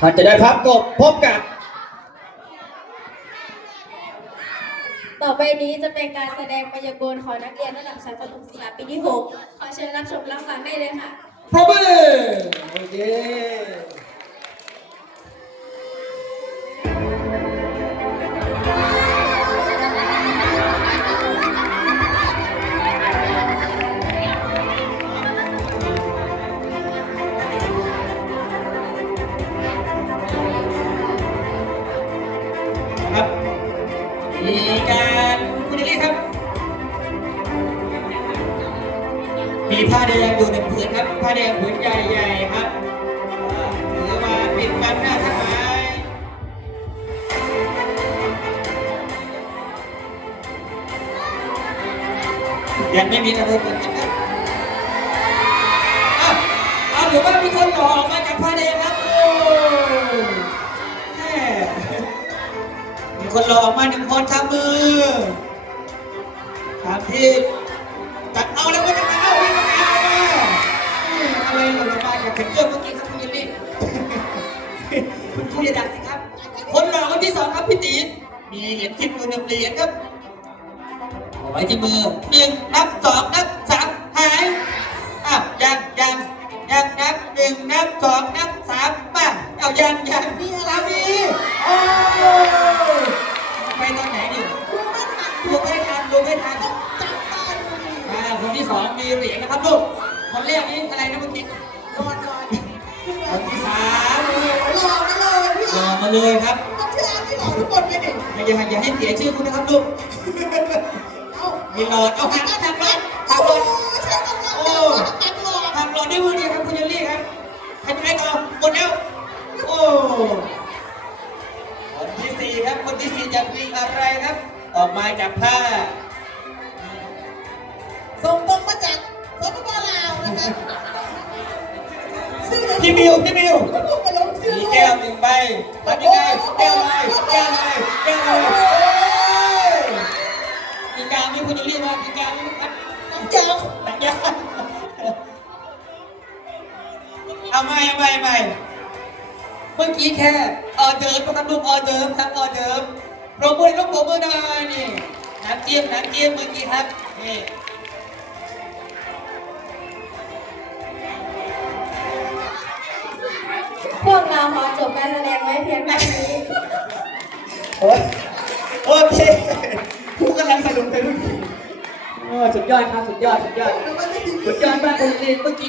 ถ้าจะได้พับกบพบกับ ต่อไปนี้จะเป็นการแสดงมายากลของนักเรียนระดับชั้นประถมศึกษาปีที่ 6 ขอเชิญรับชมรับฟังได้เลยค่ะพรบมือโอเค มีการคุณเอลี่ครับ มีผ้าแดงอยู่หนึ่งผืนครับ ผ้าแดงผืนใหญ่ๆครับถือมาปิดบังหน้าทั้งหารยังไม่มีอะไรเกิดขึ้นครับอ้าวเอหรือว่ามีคนหล่อออกมาจากผ้า คนหล่อออกมาหนึ่งคนทำมือทำที่ตัดเอาแล้วก็จะมาเอาวิ่งมาเอามาอะไรหล่นลงมาจากเพนเจอร์เมื่อกี้ครับคุณยินดีคุณครูอย่าดักสิครับ คนหล่อคนที่สองครับพี่ตีมีเหรียญทิพย์มือหนึ่งเหรียญครับเอาไว้ที่มือหนึ่งนับสองนับ 4เหรียญนะครับลูก คนเรียกนี้อะไรนะเมื่อกี้รอดรอดคนที่สามหล่อมาเลยพี่หล่อมาเลยครับเชื่อพี่หอทุกคนเลยดิอย่าอย่าให้เสียชื่อคุณนะครับลูกมีหลอดเอาหักทำรถทำรถโอ้ทำรถได้มือเดียครับคุณยัลี่ครับใครจะได้ต่อหมดแล้วโอ้คนที่สี่ครับคนที่สี่จะมีอะไรครับออกมาจากผ้า พี่มิวพี่มิวลูกไปลงซื้อมีแก้วหนึ่งใบทำยังไงแก้วอะไรแก้วอะไรแก้วอะไรมีกาวมีคุณจะเรียกว่ามีกาวไหมครับน้ำเจ้าหนังยางเอาไม่เอาไม่ไม่เมื่อกี้แค่ออเดิมครับลูกออเดิมครับออเดิมโปรโมทลูกโปรโมทหน่อยนี่น้ำเจียมน้ำเจียมเมื่อกี้ครับนี่ ขอจบการแสดงไว้เพียงเท่านี้ โอ้ยโอเคครูกำลังสนุกเลยลูกโอ้สุดยอดครับ สุดยอด สุดยอด สุดยอดมากคุณเรียนเมื่อกี้